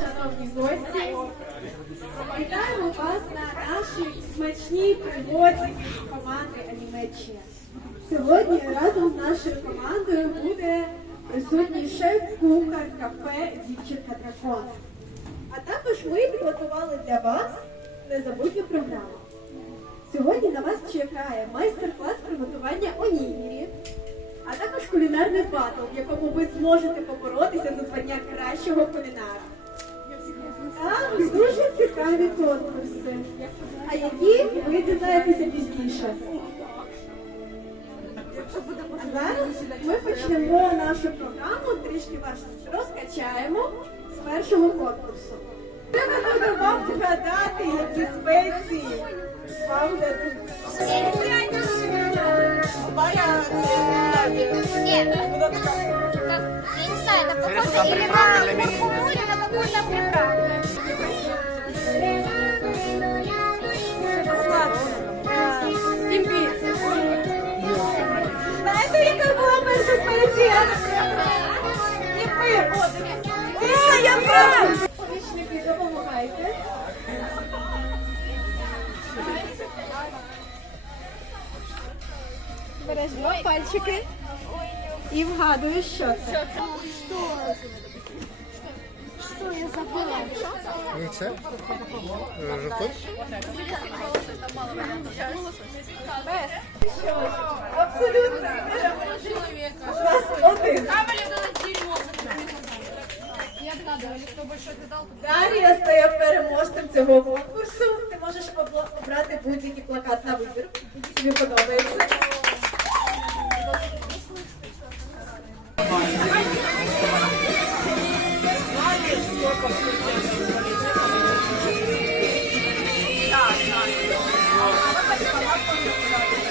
Шановні гості, вітаємо вас на нашій смачній пригоді команди Анімеччина. Сьогодні разом з нашою командою буде присутній шеф-кухар кафе Дівчинка Дракон. А також ми підготували для вас незабутню програму. Сьогодні на вас чекає майстер-клас приготування онігірі, а також кулінарний батл, в якому ви зможете поборотися за звання кращого кулінара. Там дуже цікаві конкурси, а які ви дізнаєтеся пізніше. А зараз ми почнемо нашу програму, трішки вас розкачаємо з першого конкурсу. Ми будемо вам вгадати, які спеції вам дадуть. Как, я не знаю, это похоже или на куркуму, Береш два пальчики і вгадуєш, що це. Что я забыла? Яйце? Е, Жовток? Абсолютно. У нас один. Дар'я стає переможцем цього конкурсу. Ти можеш обрати будь-який плакат на вибір, тобі подобається. Thank you.